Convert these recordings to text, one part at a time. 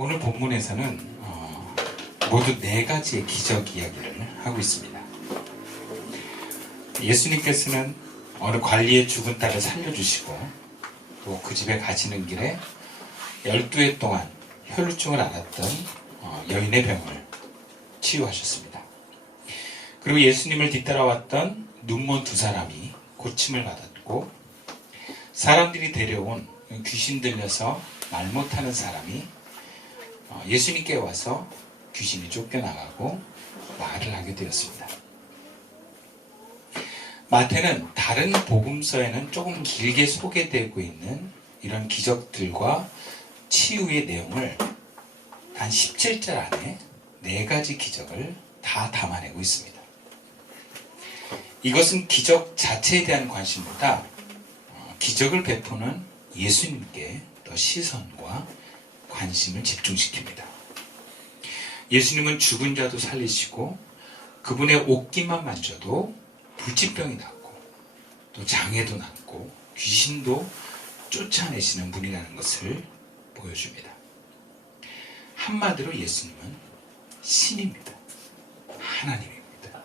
오늘 본문에서는 모두 4가지의 기적 이야기를 하고 있습니다. 예수님께서는 어느 관리의 죽은 딸을 살려주시고 또 그 집에 가시는 길에 12해 동안 혈루증을 앓았던 여인의 병을 치유하셨습니다. 그리고 예수님을 뒤따라왔던 눈먼 2사람이 고침을 받았고, 사람들이 데려온 귀신 들려서 말 못하는 사람이 예수님께 와서 귀신이 쫓겨나가고 말을 하게 되었습니다. 마태는 다른 복음서에는 조금 길게 소개되고 있는 이런 기적들과 치유의 내용을 단 17절 안에 4가지 기적을 다 담아내고 있습니다. 이것은 기적 자체에 대한 관심보다 기적을 베푸는 예수님께 더 시선과 관심을 집중시킵니다. 예수님은 죽은 자도 살리시고 그분의 옷깃만 만져도 불치병이 낫고 또 장애도 낫고 귀신도 쫓아내시는 분이라는 것을 보여줍니다. 한마디로 예수님은 신입니다. 하나님입니다.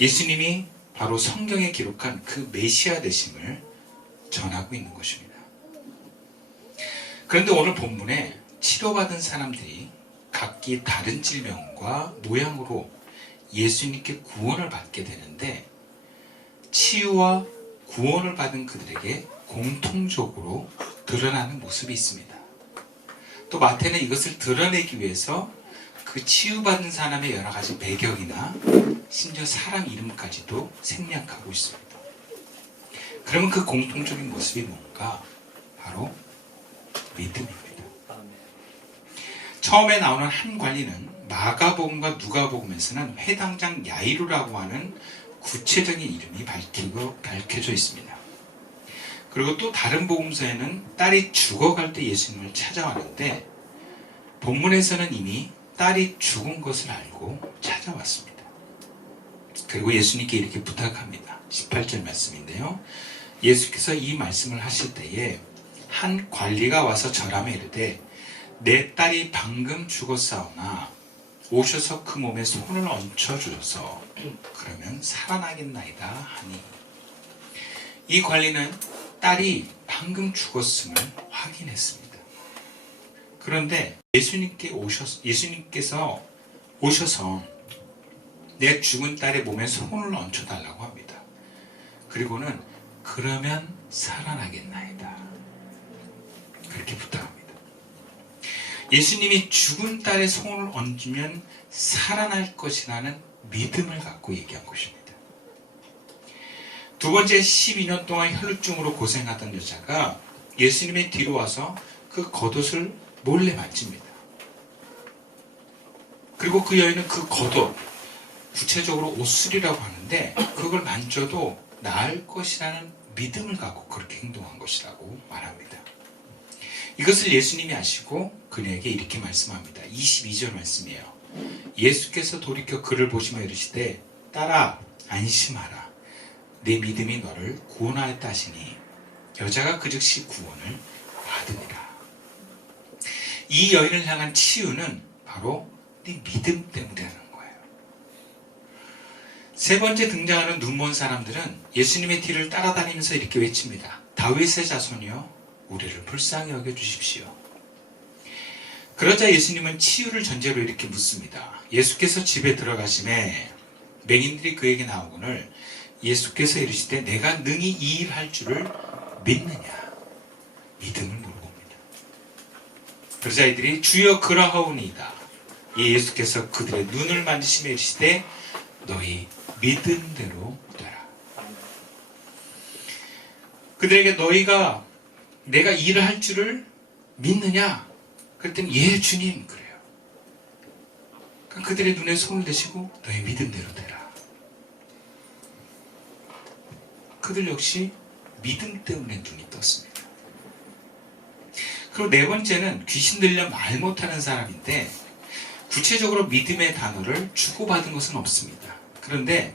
예수님이 바로 성경에 기록한 그 메시아 되심을 전하고 있는 것입니다. 그런데 오늘 본문에 치료받은 사람들이 각기 다른 질병과 모양으로 예수님께 구원을 받게 되는데, 치유와 구원을 받은 그들에게 공통적으로 드러나는 모습이 있습니다. 또 마태는 이것을 드러내기 위해서 그 치유받은 사람의 여러 가지 배경이나 심지어 사람 이름까지도 생략하고 있습니다. 그러면 그 공통적인 모습이 뭔가? 바로 믿음입니다. 처음에 나오는 한 관리는 마가복음과 누가복음에서는 회당장 야이루라고 하는 구체적인 이름이 밝혀져 있습니다. 그리고 또 다른 복음서에는 딸이 죽어갈 때 예수님을 찾아왔는데, 본문에서는 이미 딸이 죽은 것을 알고 찾아왔습니다. 그리고 예수님께 이렇게 부탁합니다. 18절 말씀인데요. 예수께서 이 말씀을 하실 때에 한 관리가 와서 절하며 이르되 내 딸이 방금 죽었사오나 오셔서 그 몸에 손을 얹혀주셔서 그러면 살아나겠나이다 하니, 이 관리는 딸이 방금 죽었음을 확인했습니다. 그런데 예수님께서 오셔서 내 죽은 딸의 몸에 손을 얹혀달라고 합니다. 그리고는 그러면 살아나겠나이다, 그렇게 부탁합니다. 예수님이 죽은 딸의 손을 얹으면 살아날 것이라는 믿음을 갖고 얘기한 것입니다. 두 번째, 12년 동안 혈루증으로 고생하던 여자가 예수님의 뒤로 와서 그 겉옷을 몰래 만집니다. 그리고 그 여인은 그 겉옷, 구체적으로 옷술이라고 하는데, 그걸 만져도 나을 것이라는 믿음을 갖고 그렇게 행동한 것이라고 말합니다. 이것을 예수님이 아시고 그녀에게 이렇게 말씀합니다. 22절 말씀이에요. 예수께서 돌이켜 그를 보시며 이르시되 딸아 안심하라, 내 믿음이 너를 구원하였다 하시니 여자가 그 즉시 구원을 받으니라. 이 여인을 향한 치유는 바로 네 믿음 때문이라는 거예요. 세 번째 등장하는 눈먼 사람들은 예수님의 뒤를 따라다니면서 이렇게 외칩니다. 다윗의 자손이여 우리를 불쌍히 여겨주십시오. 그러자 예수님은 치유를 전제로 이렇게 묻습니다. 예수께서 집에 들어가심에 맹인들이 그에게 나오거늘 예수께서 이르시되 내가 능히 이 일 할 줄을 믿느냐, 믿음을 물어봅니다. 그러자 이들이 주여 그러하오니이다. 예수께서 그들의 눈을 만지시며 이르시되 너희 믿음대로 되라. 그들에게 너희가 내가 일을 할 줄을 믿느냐? 그랬더니 예 주님, 그래요. 그러니까 그들의 눈에 손을 대시고 너희 믿음대로 되라. 그들 역시 믿음 때문에 눈이 떴습니다. 그리고 네 번째는 귀신 들려 말 못하는 사람인데, 구체적으로 믿음의 단어를 주고받은 것은 없습니다. 그런데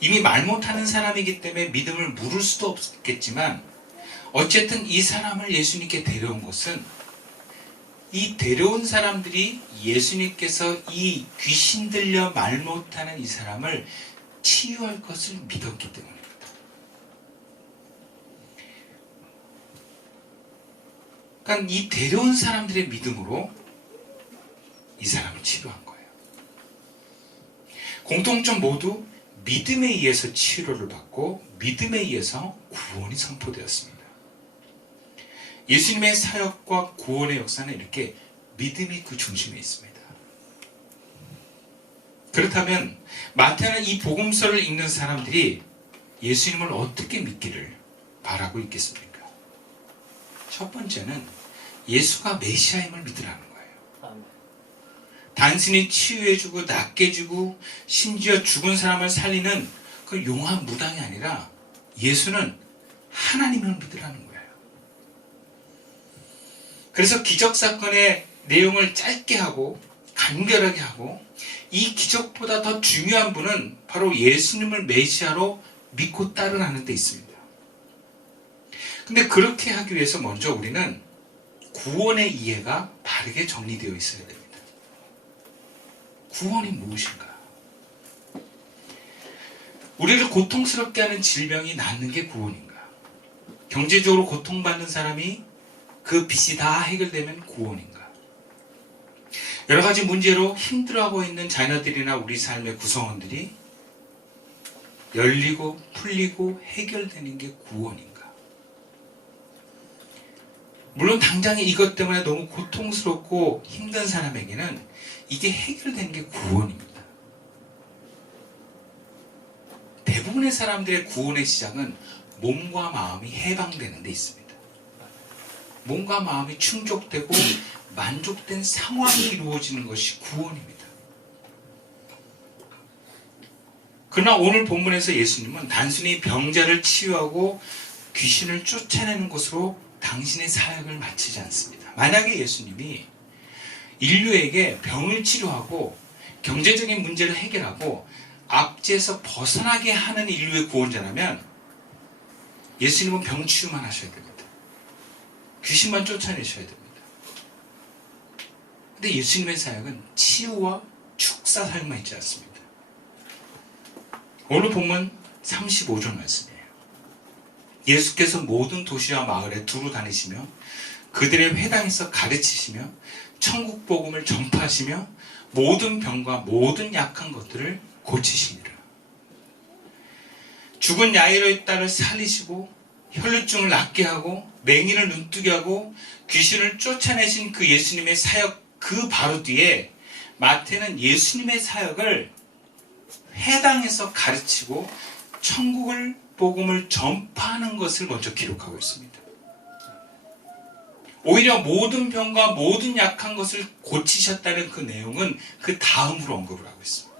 이미 말 못하는 사람이기 때문에 믿음을 물을 수도 없겠지만, 어쨌든 이 사람을 예수님께 데려온 것은 이 데려온 사람들이 예수님께서 이 귀신 들려 말 못하는 이 사람을 치유할 것을 믿었기 때문입니다. 그러니까 이 데려온 사람들의 믿음으로 이 사람을 치료한 거예요. 공통점 모두 믿음에 의해서 치료를 받고 믿음에 의해서 구원이 선포되었습니다. 예수님의 사역과 구원의 역사는 이렇게 믿음이 그 중심에 있습니다. 그렇다면 마태는 이 복음서를 읽는 사람들이 예수님을 어떻게 믿기를 바라고 있겠습니까? 첫 번째는 예수가 메시아임을 믿으라는 거예요. 단순히 치유해주고 낫게 해주고 심지어 죽은 사람을 살리는 그 용한 무당이 아니라 예수는 하나님을 믿으라는 거예요. 그래서 기적사건의 내용을 짧게 하고 간결하게 하고 이 기적보다 더 중요한 분은 바로 예수님을 메시아로 믿고 따르라는 데 있습니다. 근데 그렇게 하기 위해서 먼저 우리는 구원의 이해가 바르게 정리되어 있어야 됩니다. 구원이 무엇인가? 우리를 고통스럽게 하는 질병이 낫는 게 구원인가? 경제적으로 고통받는 사람이 그 빚이 다 해결되면 구원인가? 여러 가지 문제로 힘들어하고 있는 자녀들이나 우리 삶의 구성원들이 열리고 풀리고 해결되는 게 구원인가? 물론 당장에 이것 때문에 너무 고통스럽고 힘든 사람에게는 이게 해결되는 게 구원입니다. 대부분의 사람들의 구원의 시작은 몸과 마음이 해방되는 데 있습니다. 몸과 마음이 충족되고 만족된 상황이 이루어지는 것이 구원입니다. 그러나 오늘 본문에서 예수님은 단순히 병자를 치유하고 귀신을 쫓아내는 것으로 당신의 사역을 마치지 않습니다. 만약에 예수님이 인류에게 병을 치료하고 경제적인 문제를 해결하고 압제에서 벗어나게 하는 인류의 구원자라면 예수님은 병 치유만 하셔야 됩니다. 귀신만 쫓아내셔야 됩니다. 근데 예수님의 사역은 치유와 축사 사역만 있지 않습니다. 오늘 본문 35절 말씀이에요. 예수께서 모든 도시와 마을에 두루 다니시며 그들의 회당에서 가르치시며 천국 복음을 전파하시며 모든 병과 모든 약한 것들을 고치시니라. 죽은 야이로의 딸을 살리시고 혈루증을 낫게 하고 맹인을 눈뜨게 하고 귀신을 쫓아내신 그 예수님의 사역 그 바로 뒤에 마태는 예수님의 사역을 회당에서 가르치고 천국을 복음을 전파하는 것을 먼저 기록하고 있습니다. 오히려 모든 병과 모든 약한 것을 고치셨다는 그 내용은 그 다음으로 언급을 하고 있습니다.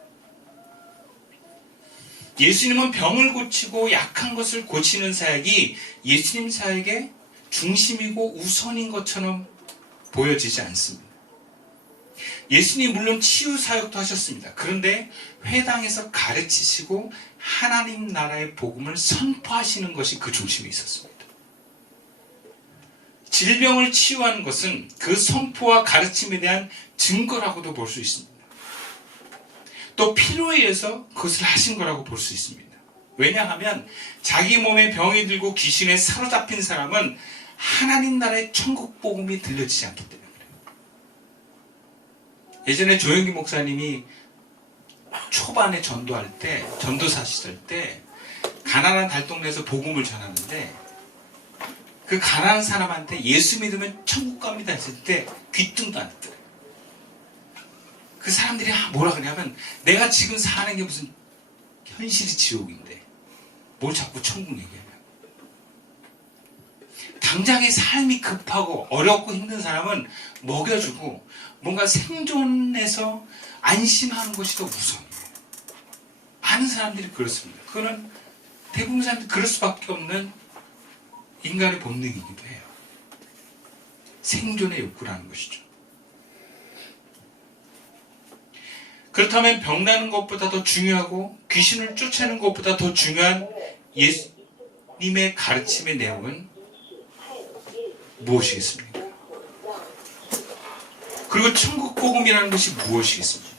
예수님은 병을 고치고 약한 것을 고치는 사역이 예수님 사역의 중심이고 우선인 것처럼 보여지지 않습니다. 예수님 물론 치유 사역도 하셨습니다. 그런데 회당에서 가르치시고 하나님 나라의 복음을 선포하시는 것이 그 중심에 있었습니다. 질병을 치유하는 것은 그 선포와 가르침에 대한 증거라고도 볼 수 있습니다. 또 필요에 의해서 그것을 하신 거라고 볼 수 있습니다. 왜냐하면 자기 몸에 병이 들고 귀신에 사로잡힌 사람은 하나님 나라의 천국 복음이 들려지지 않기 때문에 그래요. 예전에 조영기 목사님이 초반에 전도할 때, 전도사 시절 때 가난한 달동네에서 복음을 전하는데 그 가난한 사람한테 예수 믿으면 천국 갑니다 했을 때 귀뚱도 안 듣더래요. 그 사람들이 뭐라 그러냐면 내가 지금 사는 게 무슨 현실이 지옥인데 뭘 자꾸 천국 얘기하냐. 당장의 삶이 급하고 어렵고 힘든 사람은 먹여주고 뭔가 생존해서 안심하는 것이 더 우선이에요. 많은 사람들이 그렇습니다. 그거는 대부분 사람들이 그럴 수밖에 없는 인간의 본능이기도 해요. 생존의 욕구라는 것이죠. 그렇다면 병나는 것보다 더 중요하고 귀신을 쫓아내는 것보다 더 중요한 예수님의 가르침의 내용은 무엇이겠습니까? 그리고 천국 복음이라는 것이 무엇이겠습니까?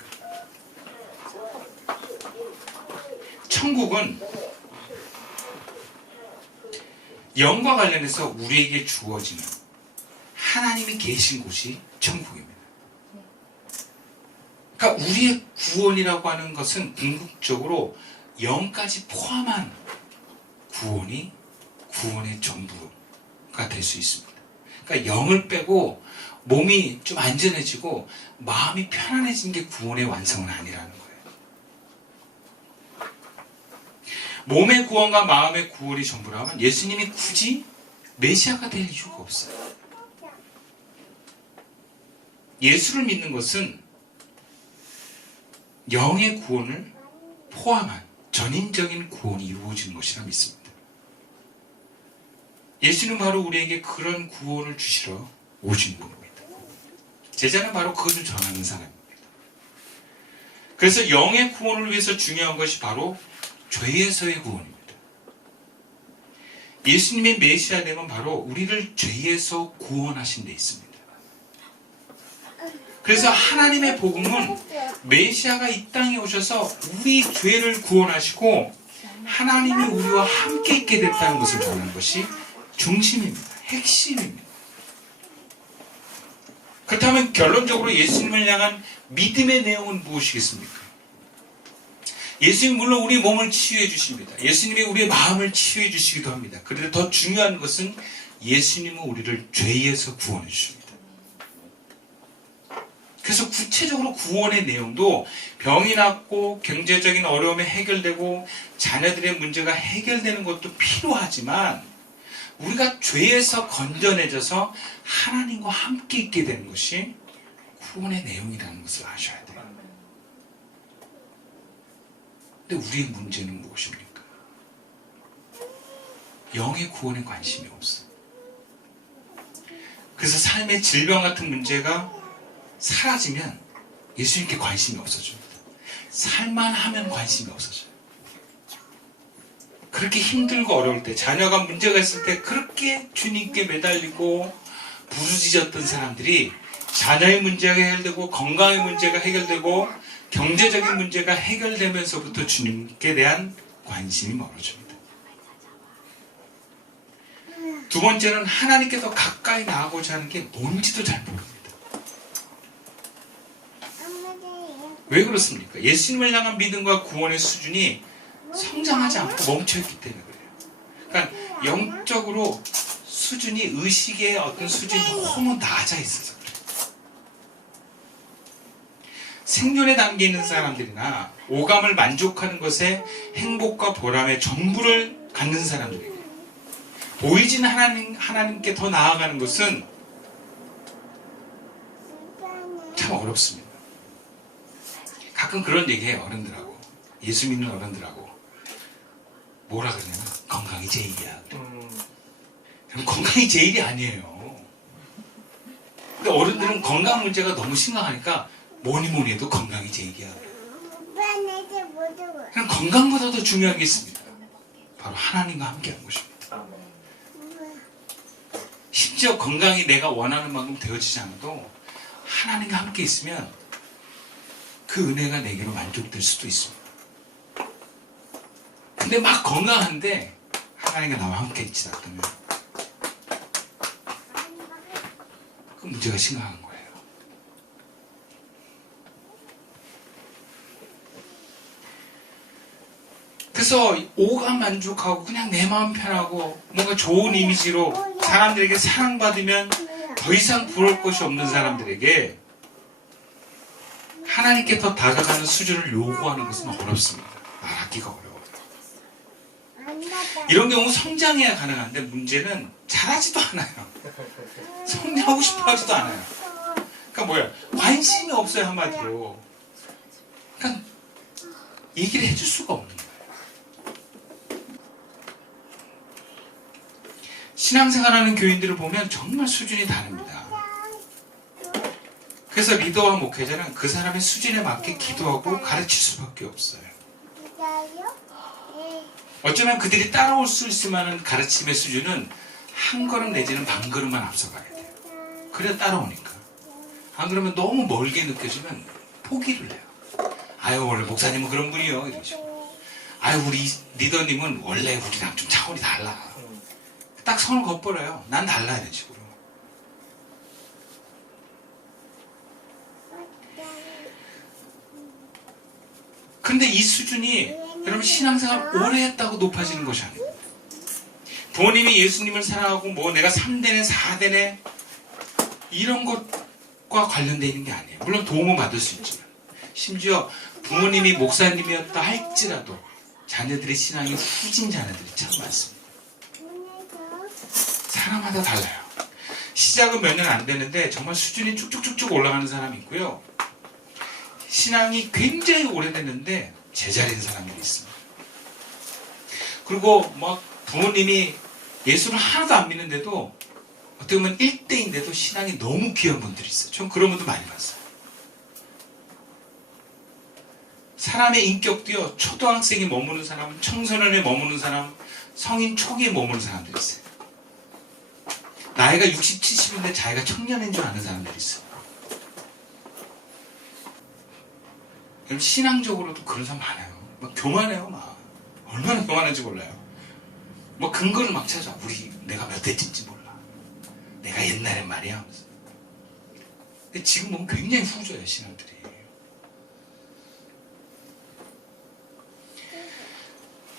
천국은 영과 관련해서 우리에게 주어지는 하나님이 계신 곳이 천국입니다. 그러니까 우리의 구원이라고 하는 것은 궁극적으로 영까지 포함한 구원이 구원의 전부가 될 수 있습니다. 그러니까 영을 빼고 몸이 좀 안전해지고 마음이 편안해진 게 구원의 완성은 아니라는 거예요. 몸의 구원과 마음의 구원이 전부라면 예수님이 굳이 메시아가 될 이유가 없어요. 예수를 믿는 것은 영의 구원을 포함한 전인적인 구원이 이루어지는 것이라 믿습니다. 예수는 바로 우리에게 그런 구원을 주시러 오신 분입니다. 제자는 바로 그것을 전하는 사람입니다. 그래서 영의 구원을 위해서 중요한 것이 바로 죄에서의 구원입니다. 예수님의 메시아 됨은 바로 우리를 죄에서 구원하신 데 있습니다. 그래서 하나님의 복음은 메시아가 이 땅에 오셔서 우리 죄를 구원하시고 하나님이 우리와 함께 있게 됐다는 것을 전하는 것이 중심입니다. 핵심입니다. 그렇다면 결론적으로 예수님을 향한 믿음의 내용은 무엇이겠습니까? 예수님 물론 우리 몸을 치유해 주십니다. 예수님이 우리의 마음을 치유해 주시기도 합니다. 그런데 더 중요한 것은 예수님은 우리를 죄에서 구원해 주십니다. 그래서 구체적으로 구원의 내용도 병이 낫고 경제적인 어려움이 해결되고 자녀들의 문제가 해결되는 것도 필요하지만 우리가 죄에서 건져내져서 하나님과 함께 있게 되는 것이 구원의 내용이라는 것을 아셔야 돼요. 근데 우리의 문제는 무엇입니까? 영의 구원에 관심이 없어. 그래서 삶의 질병 같은 문제가 사라지면 예수님께 관심이 없어집니다. 살만하면 관심이 없어져요. 그렇게 힘들고 어려울 때, 자녀가 문제가 있을 때 그렇게 주님께 매달리고 부르짖었던 사람들이 자녀의 문제가 해결되고 건강의 문제가 해결되고 경제적인 문제가 해결되면서부터 주님께 대한 관심이 멀어집니다. 두 번째는 하나님께 더 가까이 나아가고자 하는 게 뭔지도 잘 모릅니다. 왜 그렇습니까? 예수님을 향한 믿음과 구원의 수준이 성장하지 않고 멈춰있기 때문에 그래요. 그러니까 영적으로 수준이 의식의 어떤 수준이 너무 낮아 있어서 그래요. 생존에 담겨 있는 사람들이나 오감을 만족하는 것에 행복과 보람의 전부를 갖는 사람들에게 보이진 하나님께 더 나아가는 것은 참 어렵습니다. 가끔 그런 얘기해요. 어른들하고 예수 믿는 어른들하고 뭐라 그러냐면 건강이 제일이야. 그럼 건강이 제일이 아니에요. 근데 어른들은 건강 문제가 너무 심각하니까 뭐니 해도 건강이 제일이야. 그럼 건강보다 더 중요한 게 있습니다. 바로 하나님과 함께하는 것입니다. 심지어 건강이 내가 원하는 만큼 되어지지 않아도 하나님과 함께 있으면 그 은혜가 내게로 만족될 수도 있습니다. 근데 막 건강한데 하나님과 나와 함께 있지 않다면 그 문제가 심각한 거예요. 그래서 오감 만족하고 그냥 내 마음 편하고 뭔가 좋은 이미지로 사람들에게 사랑받으면 더 이상 부러울 것이 없는 사람들에게 하나님께 더 다가가는 수준을 요구하는 것은 어렵습니다. 말하기가 어려워요. 이런 경우 성장해야 가능한데 문제는 잘하지도 않아요. 성장하고 싶어 하지도 않아요. 그러니까 뭐야? 관심이 없어요, 한마디로. 그러니까 얘기를 해줄 수가 없는 거예요. 신앙생활하는 교인들을 보면 정말 수준이 다릅니다. 그래서 리더와 목회자는 그 사람의 수준에 맞게 기도하고 가르칠 수밖에 없어요. 어쩌면 그들이 따라올 수 있을 만한 가르침의 수준은 한 걸음 내지는 반 걸음만 앞서가야 돼요. 그래야 따라오니까. 안 그러면 너무 멀게 느껴지면 포기를 해요. 아유, 원래 목사님은 그런 분이요. 이러시고. 아유, 우리 리더님은 원래 우리랑 좀 차원이 달라. 딱 선을 걷버려요. 난 달라, 이런 식으로. 근데 이 수준이 여러분 신앙생활 오래 했다고 높아지는 것이 아니에요. 부모님이 예수님을 사랑하고 뭐 내가 3대네 4대네 이런 것과 관련되어 있는 게 아니에요. 물론 도움은 받을 수 있지만 심지어 부모님이 목사님이었다 할지라도 자녀들의 신앙이 후진 자녀들이 참 많습니다. 사람마다 달라요. 시작은 몇 년 안 되는데 정말 수준이 쭉쭉쭉쭉 올라가는 사람이 있고요. 신앙이 굉장히 오래됐는데 제자리인 사람들이 있습니다. 그리고 막 부모님이 예수를 하나도 안 믿는데도 어떻게 보면 1대인데도 신앙이 너무 귀한 분들이 있어요. 전 그런 분도 많이 봤어요. 사람의 인격도요. 초등학생이 머무는 사람, 청소년에 머무는 사람, 성인 초기에 머무는 사람들이 있어요. 나이가 60, 70인데 자기가 청년인 줄 아는 사람들이 있어요. 신앙적으로도 그런 사람 많아요. 막 교만해요. 막 얼마나 교만한지 몰라요. 뭐 근거를 막 찾아. 내가 몇 대쯤인지 몰라. 내가 옛날엔 말이야 하면서. 근데 지금 보면 굉장히 후져요. 신앙들이.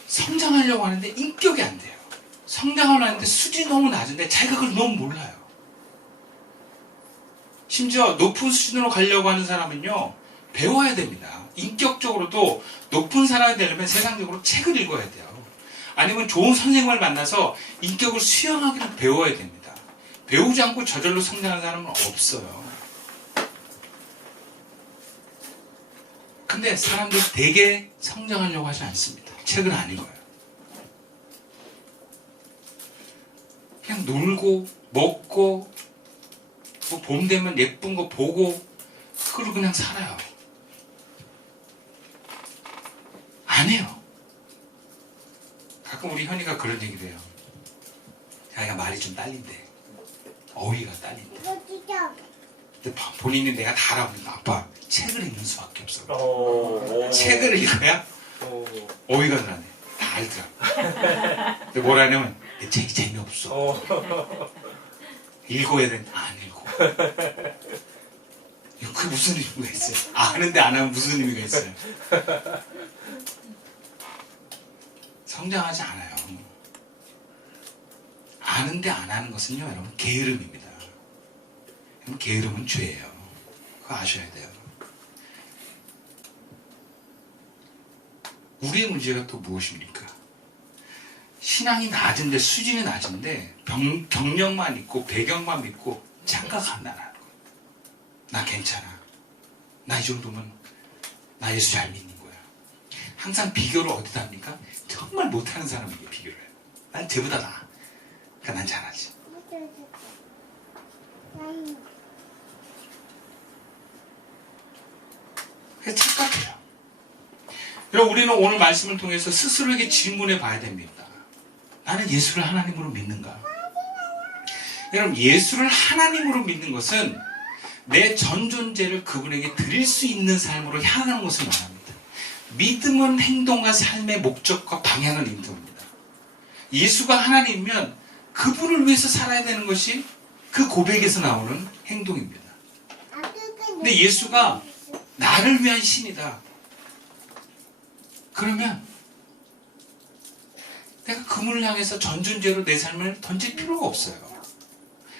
성장하려고 하는데 인격이 안 돼요. 성장하려고 하는데 수준이 너무 낮은데 자기가 그걸 너무 몰라요. 심지어 높은 수준으로 가려고 하는 사람은요. 배워야 됩니다. 인격적으로도 높은 사람이 되려면 세상적으로 책을 읽어야 돼요. 아니면 좋은 선생님을 만나서 인격을 수양하기를 배워야 됩니다. 배우지 않고 저절로 성장하는 사람은 없어요. 근데 사람들 되게 성장하려고 하지 않습니다. 책을 안 읽어요. 그냥 놀고 먹고 뭐 봄 되면 예쁜 거 보고 그걸로 그냥 살아요. 안 해요. 가끔 우리 현이가 그런 얘기를 해요. 자기가 말이 좀 딸린대. 어휘가 딸린대. 근데 본인이 내가 다 알아보니까 아빠 책을 읽는 수밖에 없어. 책을 읽어야 어휘가 나네. 다 알더라. 근데 뭐라냐면 내 책이 재미없어. 읽어야 되는데 안 읽어. 그게 무슨 의미가 있어요? 아는데 안 하면 무슨 의미가 있어요? 성장하지 않아요. 아는데 안 하는 것은요, 여러분, 게으름입니다. 여러분, 게으름은 죄예요. 그거 아셔야 돼요. 우리의 문제가 또 무엇입니까? 신앙이 낮은데, 수준이 낮은데, 경력만 있고, 배경만 믿고, 장가가 안 나는 거예요. 나 괜찮아. 나 이 정도면, 나 예수 잘 믿는 거야. 항상 비교를 어디다 합니까? 정말 못하는 사람에게 비교를 해요. 난 쟤보다 나아. 그러니까 난 잘하지. 그래서 착각해요. 여러분, 우리는 오늘 말씀을 통해서 스스로에게 질문해 봐야 됩니다. 나는 예수를 하나님으로 믿는가? 여러분, 예수를 하나님으로 믿는 것은 내 전 존재를 그분에게 드릴 수 있는 삶으로 향하는 것을 말합니다. 믿음은 행동과 삶의 목적과 방향을 인도합니다. 예수가 하나님이면 그분을 위해서 살아야 되는 것이 그 고백에서 나오는 행동입니다. 근데 예수가 나를 위한 신이다. 그러면 내가 그분을 향해서 전 존재로 내 삶을 던질 필요가 없어요.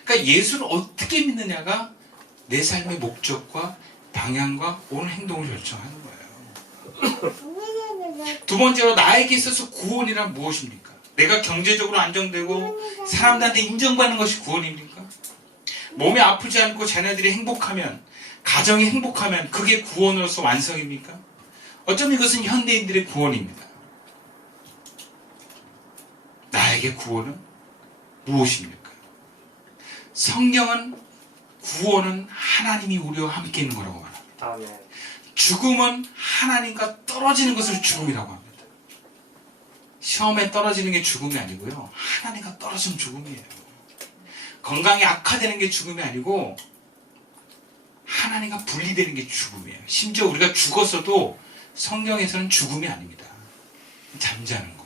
그러니까 예수를 어떻게 믿느냐가 내 삶의 목적과 방향과 오늘 행동을 결정하는 거예요. 두 번째로 나에게 있어서 구원이란 무엇입니까? 내가 경제적으로 안정되고 사람들한테 인정받는 것이 구원입니까? 몸이 아프지 않고 자녀들이 행복하면, 가정이 행복하면 그게 구원으로서 완성입니까? 어쩌면 이것은 현대인들의 구원입니다. 나에게 구원은 무엇입니까? 성경은 구원은 하나님이 우리와 함께 있는 거라고 말합니다. 아멘. 죽음은 하나님과 떨어지는 것을 죽음이라고 합니다. 시험에 떨어지는 게 죽음이 아니고요. 하나님과 떨어지는 죽음이에요. 건강이 악화되는 게 죽음이 아니고 하나님과 분리되는 게 죽음이에요. 심지어 우리가 죽었어도 성경에서는 죽음이 아닙니다. 잠자는 거.